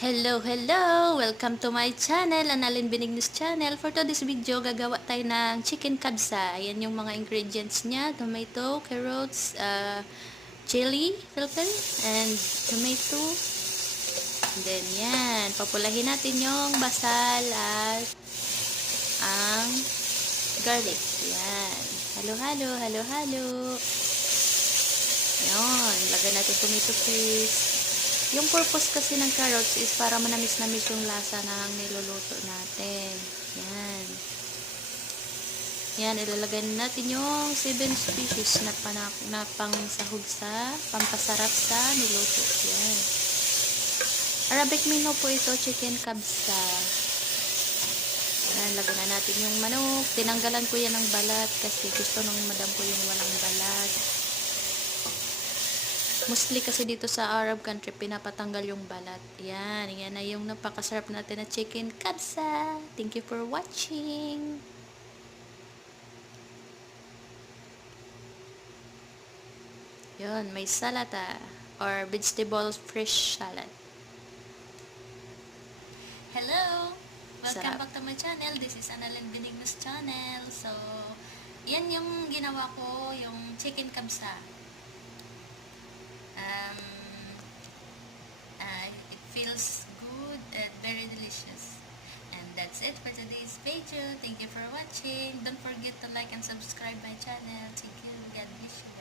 Hello, hello! Welcome to my channel, Annalyn Benignos Channel. For today's video, gagawa tayo ng chicken kabsa. Ayan yung mga ingredients niya. Tomato, carrots, chili, filter, and tomato. And then yan, papulahin natin yung basal at ang garlic. Yan. Halo-halo, halo-halo. Yan, lagyan natin tomato paste. Yung purpose kasi ng carrots is para manamis-namis yung lasa ng niluluto natin. Yan. Yan, ilalagay natin yung 7 species na pangsahog sa, pampasarap sa niluto. Yan. Arabic menu po ito, chicken kabsa. Yan, lagyan na natin yung manok. Tinanggalan ko yan ng balat kasi gusto ng madam ko yung walang balat. Mostly kasi dito sa Arab country, pinapatanggal yung balat. Yan na yung napakasarap natin na chicken kabsa. Thank you for watching. Yun, may salata or vegetable fresh salad. Hello! Welcome back to my channel. This is Annalyn Benignos Channel. So, yan yung ginawa ko, yung chicken kabsa. It feels good and very delicious. And that's it for today's video. Thank you for watching. Don't forget to like and subscribe my channel. Thank you. God bless you.